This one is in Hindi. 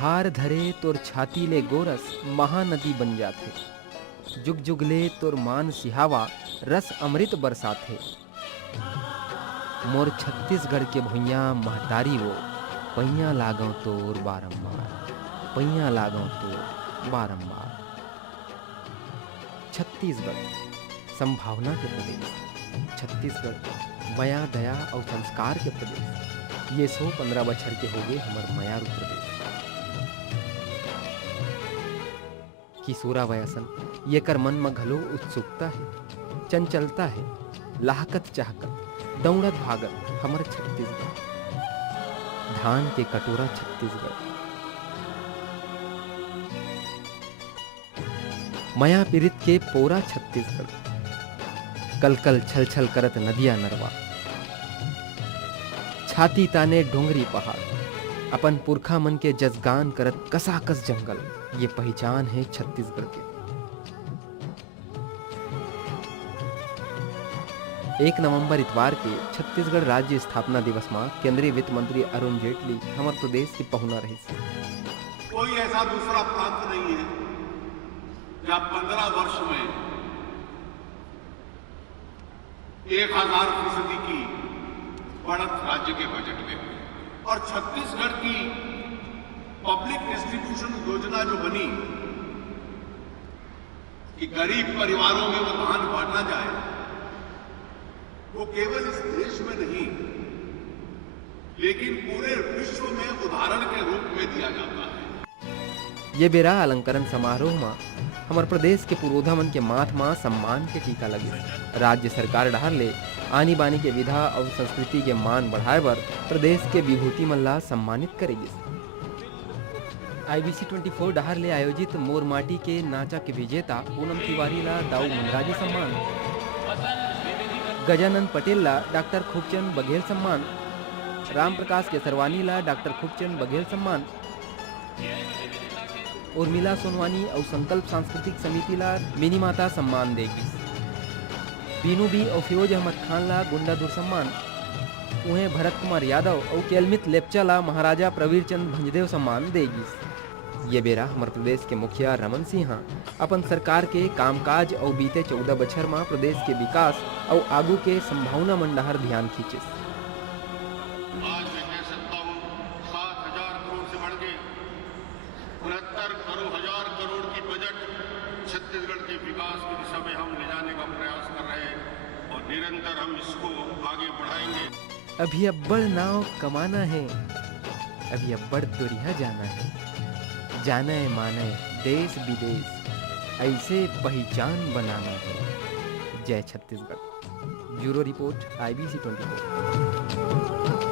धार धरे तोर छाती ले गोरस महानदी बन जाथे। जुग जुग ले तोर मान सिहावा रस अमृत बरसाथे। मोर छत्तीसगढ़ के भुइयां महतारी वो पैया लागों तोर बारंबार, पैया लागों तोर बारंबार। छत्तीसगढ़ संभावना के प्रदेश, छत्तीसगढ़ मया दया और संस्कार के प्रदेश। ये 115 बछर के हो गए हमार मयारू प्रदेश। किशोरा वयसन ये कर मन में घलो उत्सुकता है, चंचलता है, लाहकत चाहकत दौड़त भागत हमर छत्तीसगढ़। धान के कटोरा छत्तीसगढ़, मया पीरित के पोरा छत्तीसगढ़। कल कल छल छल करत नदिया नरवा, छाती ताने डोंगरी पहाड़। अपन पुरखा मन के जसगान करत कसाकस जंगल, ये पहचान है छत्तीसगढ़ के। 1 नवंबर इतवार के छत्तीसगढ़ राज्य स्थापना दिवस में केंद्रीय वित्त मंत्री अरुण जेटली हमारे प्रदेश की पहुना रही। कोई ऐसा दूसरा प्रांत नहीं है जहां 15 वर्ष में 1000% की बढ़त राज्य के बजट में हुई। और छत्तीसगढ़ की पब्लिक डिस्ट्रीब्यूशन योजना जो बनी कि गरीब परिवारों में वो धान बांटा जाए, वो केवल इस देश में नहीं लेकिन पूरे विश्व में उदाहरण के रूप में दिया जाता है। ये बेरा अलंकरण समारोह में हमारे प्रदेश के पुरोधा मन के माथ में सम्मान के टीका लगे। राज्य सरकार डहर ले आनी बानी के विधा और संस्कृति के मान बढ़ाए बर प्रदेश के विभूति मन ला सम्मानित करेगी। IBC 24 डहर ले आयोजित मोर माटी के नाचा के विजेता पूनम तिवारी ला दाऊ मुनराजी सम्मान, गजानंद पटेल ला डॉक्टर खूबचंद बघेल सम्मान, राम प्रकाश केसरवानी ला डॉक्टर खूबचंद बघेल सम्मान, उर्मिला सोनवानी और संकल्प सांस्कृतिक समिति ला मिनी माता सम्मान देगी। बीनू बी और फिरोज अहमद खान ला गुंडादुर सम्मान, उन्हें भरत कुमार यादव और केलमित लेप्चा ला महाराजा प्रवीर चंद भंजदेव सम्मान देगी। ये बेरा हमारे प्रदेश के मुखिया रमन सिंह अपन सरकार के कामकाज और बीते 14 बछर में प्रदेश के विकास और आगू के संभावना मंडहर ध्यान खींचे। आज मैं कह सकता हूं 7,000 करोड़ से बढ़ के 69,000 करोड़ की बजट छत्तीसगढ़ के विकास की दिशा में हम ले जाने का प्रयास कर रहे हैं और निरंतर हम इसको आगे बढ़ाएंगे। अभी अब्बड़ नाव कमाना है, अभी अब्बड़ दुरिया जाना है। जाना है माना है देश विदेश, ऐसे पहचान बनाना है। जय छत्तीसगढ़। Bureau report IBC 24।